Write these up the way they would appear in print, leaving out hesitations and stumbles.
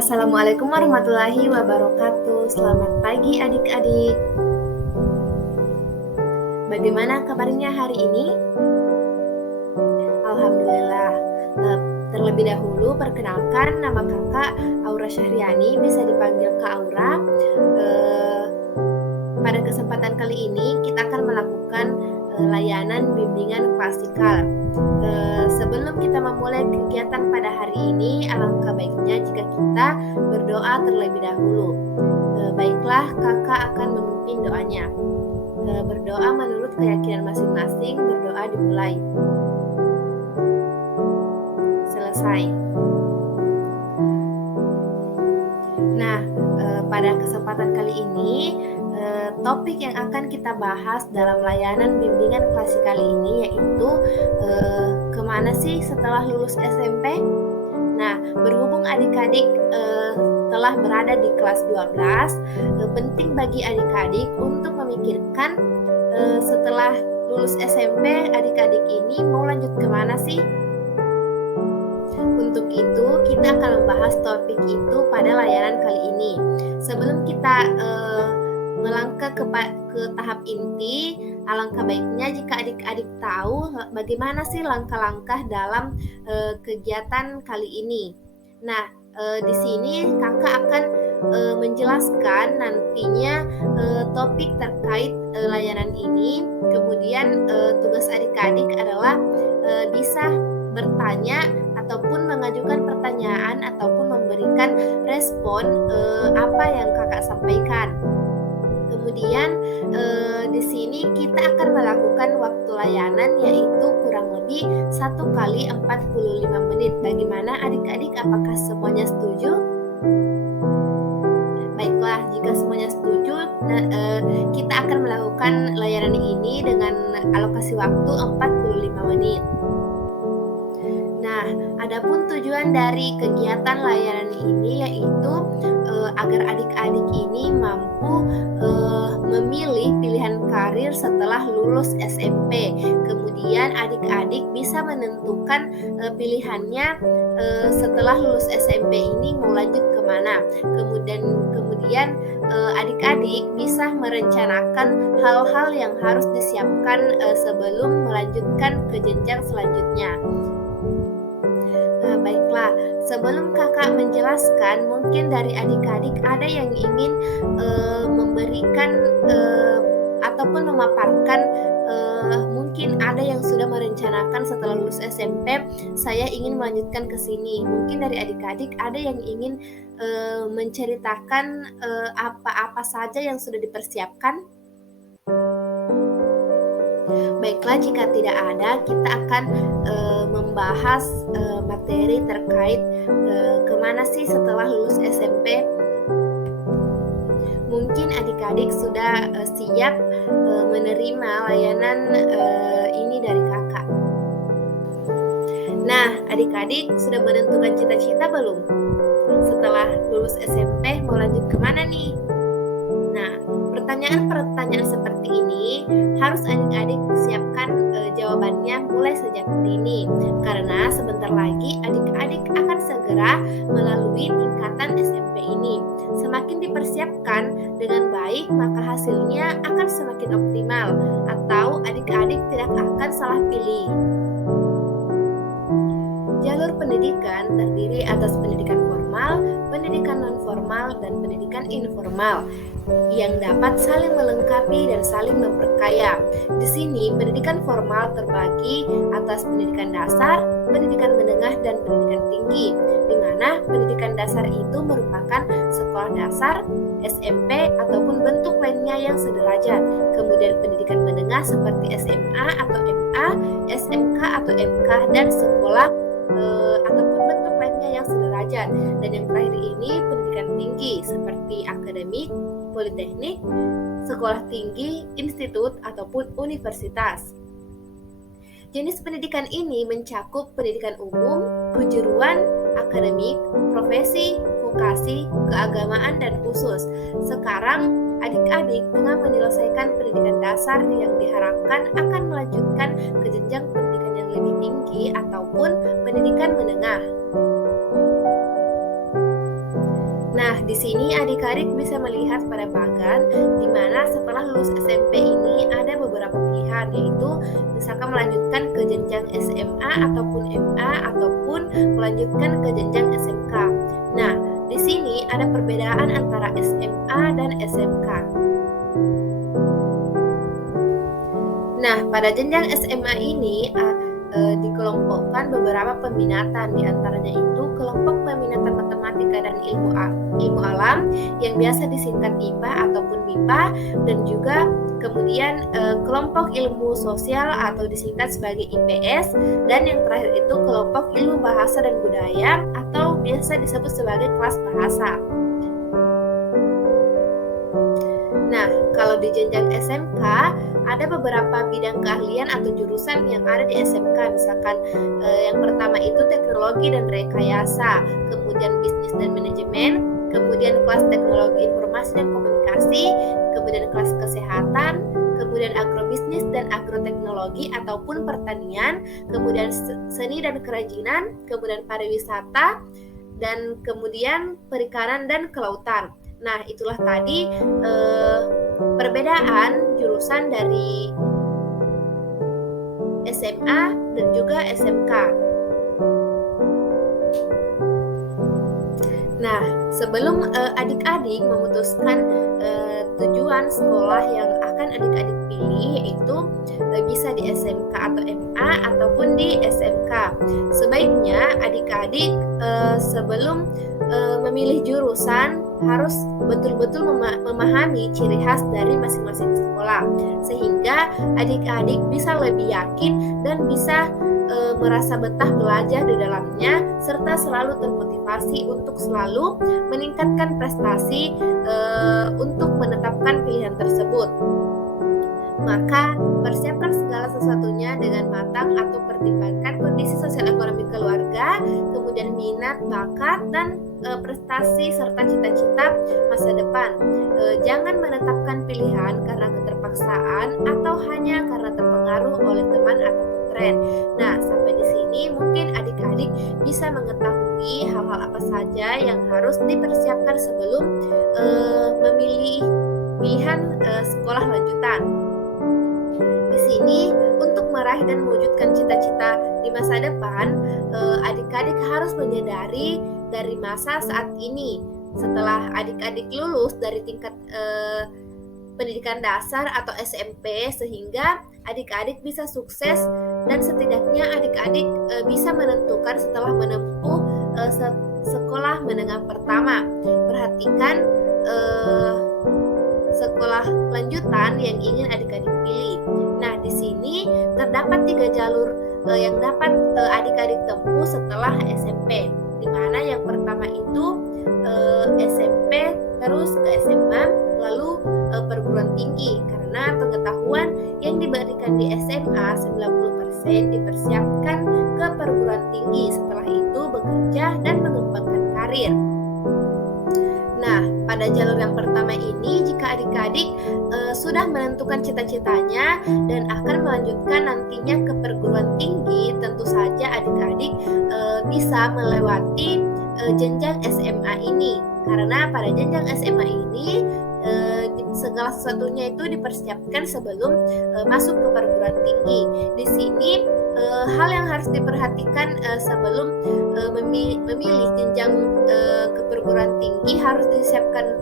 Assalamualaikum warahmatullahi wabarakatuh. Selamat pagi adik-adik. Bagaimana kabarnya hari ini? Alhamdulillah. Terlebih dahulu perkenalkan, nama kakak Aura Syahriani, bisa dipanggil Kak Aura. Pada kesempatan kali ini kita akan melakukan layanan bimbingan klasikal. Sebelum kita memulai kegiatan pada hari ini, alangkah baiknya jika kita berdoa terlebih dahulu. Baiklah, kakak akan memimpin doanya. Berdoa menurut keyakinan masing-masing, berdoa dimulai. Selesai. Nah, pada kesempatan kali ini, topik yang akan kita bahas dalam layanan bimbingan klasikal ini yaitu kemana sih setelah lulus SMP? Nah, berhubung adik-adik telah berada di kelas 12, penting bagi adik-adik untuk memikirkan setelah lulus SMP, adik-adik ini mau lanjut kemana sih? Untuk itu, kita akan membahas topik itu pada layanan kali ini. Sebelum kita melangkah ke tahap inti, alangkah baiknya jika adik-adik tahu bagaimana sih langkah-langkah dalam kegiatan kali ini. Nah, di sini kakak akan menjelaskan nantinya topik terkait layanan ini. Kemudian tugas adik-adik adalah bisa bertanya ataupun mengajukan pertanyaan ataupun memberikan respon apa yang kakak sampaikan. Kemudian di sini kita akan melakukan waktu layanan yaitu kurang lebih 1 kali 45 menit. Bagaimana adik-adik, apakah semuanya setuju? Baiklah, jika semuanya setuju, kita akan melakukan layanan ini dengan alokasi waktu 45 menit. Nah, adapun tujuan dari kegiatan layanan ini yaitu agar adik-adik ini mampu memilih pilihan karir setelah lulus SMP. Kemudian adik-adik bisa menentukan pilihannya setelah lulus SMP ini mau lanjut kemana. Kemudian adik-adik bisa merencanakan hal-hal yang harus disiapkan sebelum melanjutkan ke jenjang selanjutnya. Baiklah, sebelum kakak menjelaskan, mungkin dari adik-adik ada yang ingin memberikan ataupun memaparkan, mungkin ada yang sudah merencanakan setelah lulus SMP, saya ingin melanjutkan ke sini. Mungkin dari adik-adik ada yang ingin menceritakan apa-apa saja yang sudah dipersiapkan. Baiklah, jika tidak ada, kita akan membahas materi terkait kemana sih setelah lulus SMP. Mungkin adik-adik sudah siap menerima layanan ini dari kakak. Nah, adik-adik sudah menentukan cita-cita belum? Setelah lulus SMP mau lanjut kemana nih? Nah, pertanyaan-pertanyaan seperti ini harus adik-adik siapkan jawabannya mulai sejak dini, karena sebentar lagi adik-adik akan segera melalui tingkatan SMP ini. Semakin dipersiapkan dengan baik, maka hasilnya akan semakin optimal atau adik-adik tidak akan salah pilih. Jalur pendidikan terdiri atas pendidikan formal, pendidikan non-formal, dan pendidikan informal yang dapat saling melengkapi dan saling memperkaya. Di sini, pendidikan formal terbagi atas pendidikan dasar, pendidikan menengah, dan pendidikan tinggi, di mana pendidikan dasar itu merupakan sekolah dasar, SMP, ataupun bentuk lainnya yang sederajat. Kemudian pendidikan menengah seperti SMA atau MA, SMK atau MK, dan sekolah ataupun bentuk lainnya yang sederajat. Dan yang terakhir ini pendidikan tinggi seperti akademik, politeknik, sekolah tinggi, institut, ataupun universitas. Jenis pendidikan ini mencakup pendidikan umum, kejuruan, akademik, profesi, vokasi, keagamaan, dan khusus. Sekarang, adik-adik tengah menyelesaikan pendidikan dasar yang diharapkan akan melanjutkan ke jenjang pendidikan yang lebih tinggi ataupun pendidikan menengah. Di sini adik-adik bisa melihat pada bagan di mana setelah lulus SMP ini ada beberapa pilihan, yaitu misalkan melanjutkan ke jenjang SMA ataupun MA ataupun melanjutkan ke jenjang SMK. Nah, di sini ada perbedaan antara SMA dan SMK. Nah, pada jenjang SMA ini dikelompokkan beberapa peminatan, di antaranya itu kelompok peminatan matematika dan ilmu alam yang biasa disingkat IPA ataupun MIPA, dan juga kemudian kelompok ilmu sosial atau disingkat sebagai IPS, dan yang terakhir itu kelompok ilmu bahasa dan budaya atau biasa disebut sebagai kelas bahasa. Nah, kalau di jenjang SMK ada beberapa bidang keahlian atau jurusan yang ada di SMK, misalkan yang pertama itu teknologi dan rekayasa, kemudian bisnis dan manajemen, kemudian kelas teknologi informasi dan komunikasi, kemudian kelas kesehatan, kemudian agrobisnis dan agroteknologi ataupun pertanian, kemudian seni dan kerajinan, kemudian pariwisata, dan kemudian perikanan dan kelautan. Nah, itulah tadi perbedaan jurusan dari SMA dan juga SMK. Nah, sebelum adik-adik memutuskan tujuan sekolah yang akan adik-adik pilih, yaitu bisa di SMK atau MA ataupun di SMK, sebaiknya adik-adik sebelum memilih jurusan harus betul-betul memahami ciri khas dari masing-masing sekolah, sehingga adik-adik bisa lebih yakin dan bisa merasa betah belajar di dalamnya, serta selalu termotivasi untuk selalu meningkatkan prestasi untuk menetapkan pilihan tersebut. Maka persiapkan segala sesuatunya dengan matang atau pertimbangkan kondisi sosial ekonomi keluarga, kemudian minat, bakat, dan prestasi serta cita-cita masa depan. Jangan menetapkan pilihan karena keterpaksaan atau hanya karena terpengaruh oleh teman ataupun tren. Nah, sampai di sini mungkin adik-adik bisa mengetahui hal-hal apa saja yang harus dipersiapkan sebelum memilih pilihan sekolah lanjutan. Di sini untuk meraih dan mewujudkan cita-cita di masa depan, adik-adik harus menyadari dari masa saat ini. Setelah adik-adik lulus dari tingkat pendidikan dasar atau SMP, sehingga adik-adik bisa sukses dan setidaknya adik-adik bisa menentukan setelah menempuh sekolah menengah pertama. Perhatikan sekolah lanjutan yang ingin adik-adik pilih. Nah, di sini terdapat 3 jalur yang dapat adik-adik tempuh setelah SMP, di mana yang pertama itu SMP, terus ke SMA, lalu perguruan tinggi, karena pengetahuan yang diberikan di SMA 90% dipersiapkan ke perguruan tinggi, setelah itu bekerja dan mengembangkan karir. Nah, pada jalur yang pertama ini, jika adik-adik sudah menentukan cita-citanya dan akan melanjutkan nantinya ke perguruan tinggi, tentu saja adik-adik bisa melewati jenjang SMA ini. Karena pada jenjang SMA ini segala sesuatunya itu dipersiapkan sebelum masuk ke perguruan tinggi. Di sini hal yang harus diperhatikan sebelum memilih jenjang ke perguruan tinggi, harus disiapkan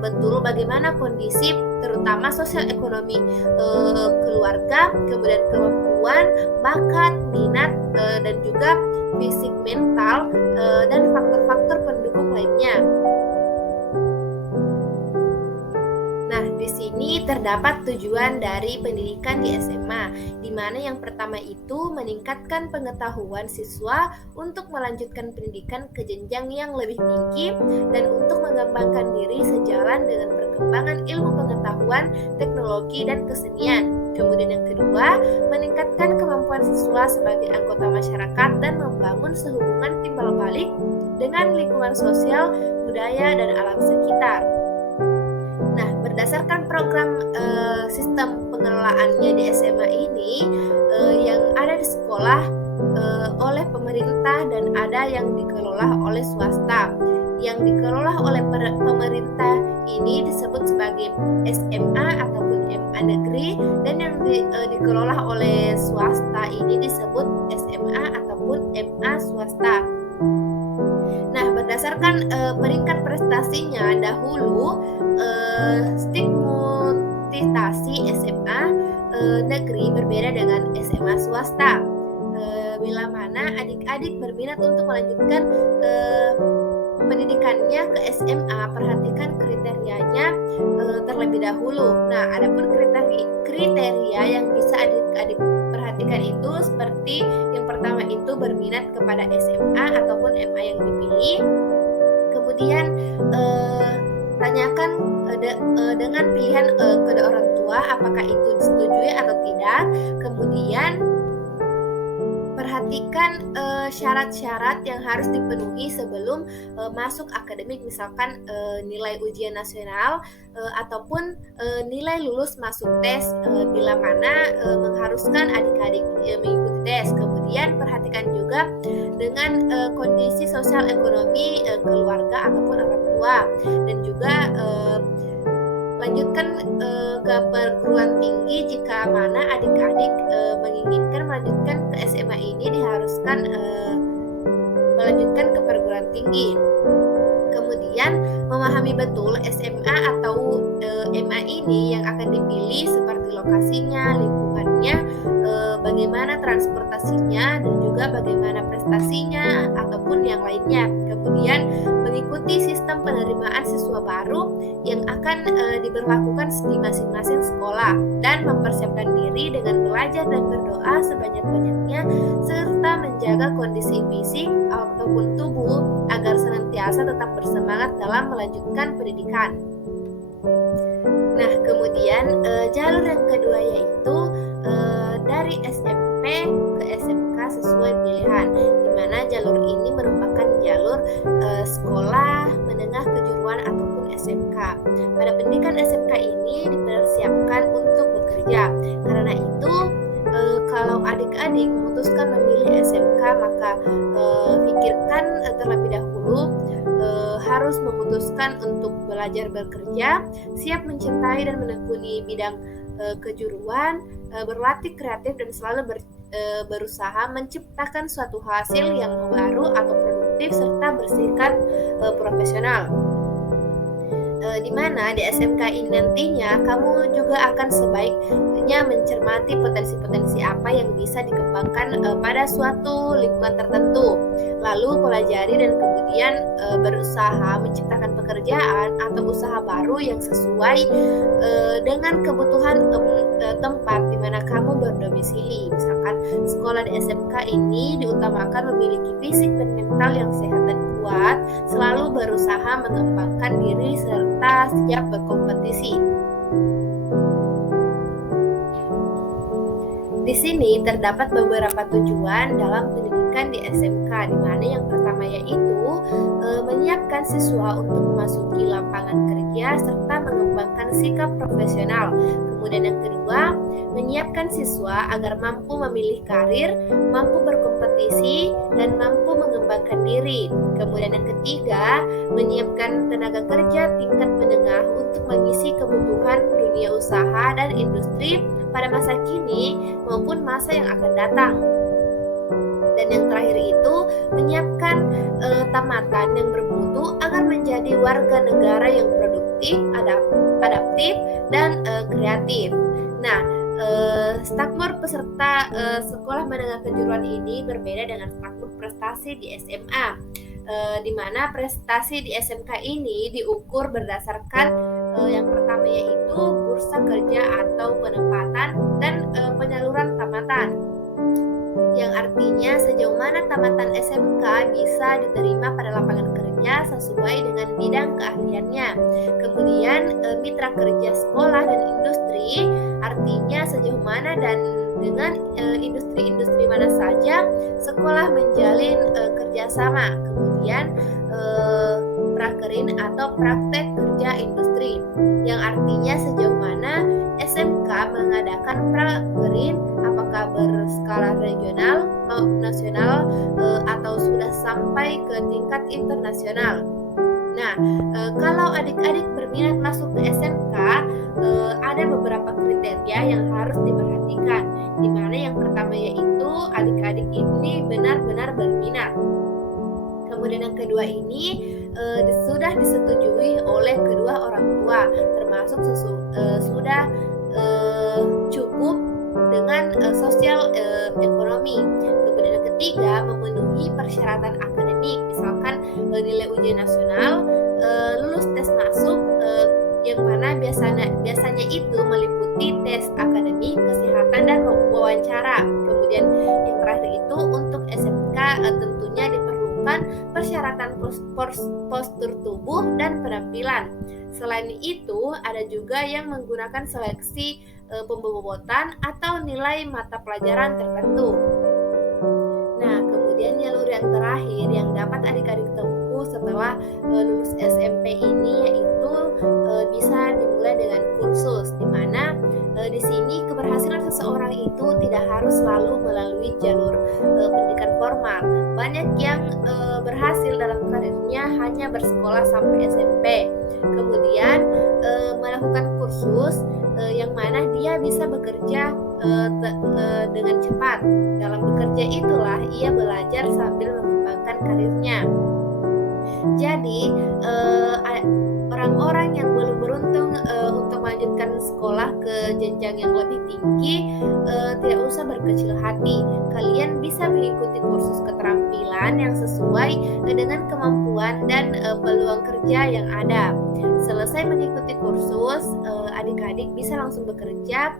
betul bagaimana kondisi terutama sosial ekonomi keluarga, kemudian kemampuan, bakat, minat, dan juga fisik, mental, dan faktor-faktor pendukung lainnya. Nah, di sini terdapat tujuan dari pendidikan di SMA, di mana yang pertama itu meningkatkan pengetahuan siswa untuk melanjutkan pendidikan ke jenjang yang lebih tinggi dan untuk mengembangkan diri sejalan dengan perkembangan ilmu pengetahuan, teknologi, dan kesenian. Kemudian yang kedua, meningkatkan kemampuan siswa sebagai anggota masyarakat dan membangun sehubungan timbal balik dengan lingkungan sosial, budaya, dan alam sekitar. Nah, berdasarkan program sistem pengelolaannya di SMA ini yang ada di sekolah oleh pemerintah dan ada yang dikelola oleh swasta. yang dikelola oleh pemerintah ini disebut sebagai SMA ataupun MA negeri, dan yang dikelola oleh swasta ini disebut SMA ataupun MA swasta. Nah, berdasarkan peringkat prestasinya dahulu, stigmatisasi SMA negeri berbeda dengan SMA swasta. Bila mana adik-adik berminat untuk melanjutkan pendidikannya ke SMA, perhatikan kriterianya terlebih dahulu. Nah, adapun kriteria yang bisa adik-adik perhatikan itu seperti yang pertama itu berminat kepada SMA ataupun MA yang dipilih. Kemudian tanyakan dengan pilihan kedua orang tua apakah itu disetujui atau tidak. Kemudian perhatikan syarat-syarat yang harus dipenuhi sebelum masuk akademik, misalkan nilai ujian nasional ataupun nilai lulus masuk tes bila mana mengharuskan adik-adik mengikuti tes. Kemudian perhatikan juga dengan kondisi sosial ekonomi keluarga ataupun orang tua, dan juga lanjutkan ke perguruan tinggi jika mana adik-adik menginginkan melanjutkan ke SMA ini diharuskan melanjutkan ke perguruan tinggi. Kemudian memahami betul SMA atau MA ini yang akan dipilih seperti lokasinya, lingkungannya, bagaimana transportasinya, dan juga bagaimana prestasinya ataupun yang lainnya. Kemudian mengikuti sistem penerimaan siswa baru yang akan diberlakukan di masing-masing sekolah, dan mempersiapkan diri dengan belajar dan berdoa sebanyak-banyaknya serta menjaga kondisi fisik ataupun tubuh agar senantiasa tetap bersemangat dalam melanjutkan pendidikan. Nah, kemudian jalur yang kedua yaitu dari SMP ke SMK sesuai pilihan, di mana jalur ini merupakan jalur sekolah menengah kejuruan ataupun SMK. Pada pendidikan SMK ini dipersiapkan untuk bekerja. Karena itu kalau adik-adik memutuskan memilih SMK, maka pikirkan terlebih dahulu, harus memutuskan untuk belajar bekerja, siap mencintai dan menekuni bidang kejuruan, berlatih kreatif dan selalu berusaha menciptakan suatu hasil yang baru atau produktif serta bersikap profesional. Di mana di SMK ini nantinya kamu juga akan sebaiknya mencermati potensi-potensi apa yang bisa dikembangkan pada suatu lingkungan tertentu, lalu pelajari dan kemudian berusaha menciptakan pekerjaan atau usaha baru yang sesuai dengan kebutuhan tempat di mana kamu berdomisili. Misalkan sekolah di SMK ini diutamakan memiliki fisik dan mental yang sehat dan kuat, selalu berusaha mengembangkan diri serta siap berkompetisi. Di sini terdapat beberapa tujuan dalam pendidikan di SMK, di mana yang pertama yaitu menyiapkan siswa untuk memasuki lapangan kerja serta mengembangkan sikap profesional. Kemudian yang kedua, menyiapkan siswa agar mampu memilih karir, mampu berkompetisi, dan mampu mengembangkan diri. Kemudian yang ketiga, menyiapkan tenaga kerja tingkat menengah untuk mengisi kebutuhan dunia usaha dan industri pada masa kini maupun masa yang akan datang. Dan yang terakhir itu menyiapkan tamatan yang bermutu agar menjadi warga negara yang produktif, adaptif, dan kreatif. Nah, stakmur peserta sekolah menengah kejuruan ini berbeda dengan stakmur prestasi di SMA, di mana prestasi di SMK ini diukur berdasarkan yang pertama yaitu bursa kerja atau penempatan dan penyaluran tamatan, yang artinya sejauh mana tamatan SMK bisa diterima pada lapangan kerja sesuai dengan bidang keahliannya. Kemudian mitra kerja sekolah dan industri, artinya sejauh mana dan dengan industri-industri mana saja sekolah menjalin kerjasama. Kemudian prakerin atau praktek kerja industri, yang artinya sejauh mana SMK mengadakan prakerin, apakah berskala regional, nasional, atau sudah sampai ke tingkat internasional. Nah, kalau adik-adik berminat masuk ke SMK, ada beberapa kriteria yang harus diperhatikan, di mana yang pertama yaitu adik-adik ini benar-benar berminat. Kemudian yang kedua ini sudah disetujui oleh kedua orang tua, termasuk sudah cukup dengan sosial ekonomi. Kemudian yang ketiga, memenuhi persyaratan akademik, misalkan nilai ujian nasional, lulus tes masuk, yang mana biasanya itu meliputi tes akademik, kesehatan, dan wawancara. Kemudian yang terakhir itu untuk SMK tentunya diperlukan persyaratan postur tubuh dan penampilan. Selain itu, ada juga yang menggunakan seleksi pembobotan atau nilai mata pelajaran tertentu. Nah, kemudian jalur yang terakhir yang dapat adik-adik tempuh setelah lulus SMP ini yaitu bisa dimulai dengan kursus, di mana di sini keberhasilan seseorang itu tidak harus selalu melalui jalur pendidikan formal. Banyak yang berhasil dalam karirnya hanya bersekolah sampai SMP, kemudian melakukan kursus yang mana dia bisa bekerja dengan cepat. Dalam bekerja itulah ia belajar sambil mengembangkan karirnya. Jadi orang-orang yang belum beruntung untuk melanjutkan sekolah ke jenjang yang lebih tinggi tidak usah berkecil hati. Kalian bisa mengikuti kursus keterampilan yang sesuai dengan kemampuan dan peluang kerja yang ada. Selesai mengikuti kursus, adik-adik bisa langsung bekerja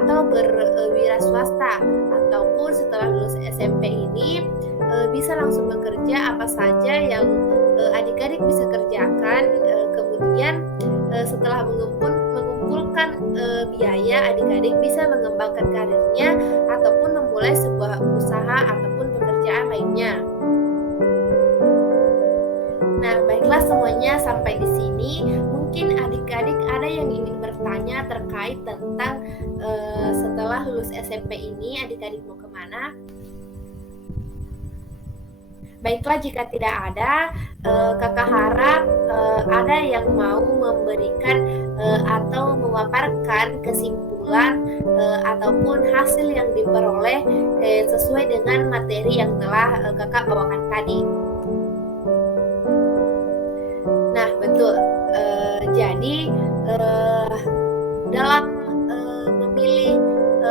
atau berwira swasta, ataupun setelah lulus SMP ini bisa langsung bekerja apa saja yang adik-adik bisa kerjakan. Kemudian setelah mengumpulkan biaya, adik-adik bisa mengembangkan karirnya ataupun memulai sebuah usaha ataupun pekerjaan lainnya. Nah, baiklah semuanya, sampai di sini. Mungkin adik-adik ada yang ingin bertanya terkait tentang setelah lulus SMP ini adik-adik mau kemana? Baiklah, jika tidak ada, kakak harap ada yang mau memberikan atau memaparkan kesimpulan ataupun hasil yang diperoleh sesuai dengan materi yang telah kakak bawakan tadi. Nah, betul. Jadi dalam memilih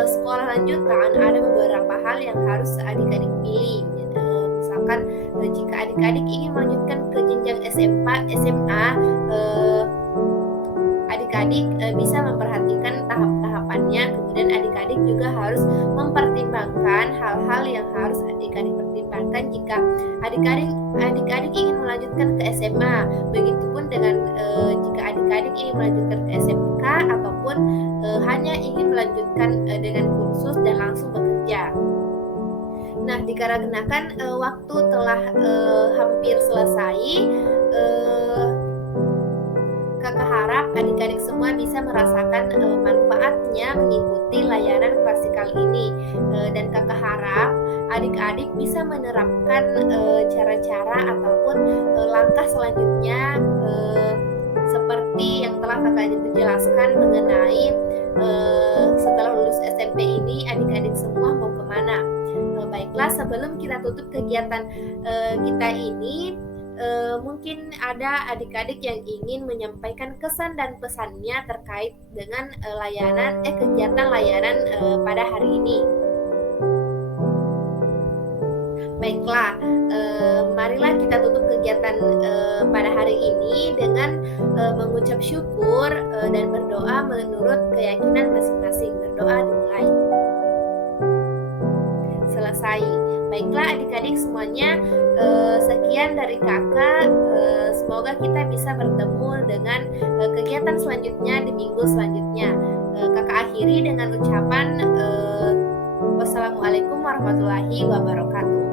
sekolah lanjutan ada beberapa hal yang harus adik-adik pilih. Misalkan jika adik-adik ingin melanjutkan ke jenjang SMA, adik-adik bisa memperhatikan tahap-tahapannya. Kemudian adik-adik juga harus mempertimbangkan hal-hal yang harus adik-adik pertimbangkan jika adik-adik ingin melanjutkan ke SMA. Begitupun dengan jika adik-adik ingin melanjutkan ke SMK ataupun hanya ingin melanjutkan dengan kursus dan langsung bekerja. Nah, dikarenakan waktu telah hampir selesai, kakak harap adik-adik semua bisa merasakan manfaatnya mengikuti layanan klasikal ini, dan kakak harap adik-adik bisa menerapkan cara-cara ataupun langkah selanjutnya seperti yang telah kakak jelaskan mengenai setelah lulus SMP ini adik-adik semua mau kemana. Baiklah, sebelum kita tutup kegiatan kita ini, mungkin ada adik-adik yang ingin menyampaikan kesan dan pesannya terkait dengan kegiatan layanan pada hari ini. Baiklah, marilah kita tutup kegiatan pada hari ini dengan mengucap syukur dan berdoa menurut keyakinan masing-masing. Berdoa dimulai. Selesai. Baiklah adik-adik semuanya, sekian dari kakak. Semoga kita bisa bertemu dengan kegiatan selanjutnya di minggu selanjutnya. Kakak akhiri dengan ucapan wassalamualaikum warahmatullahi wabarakatuh.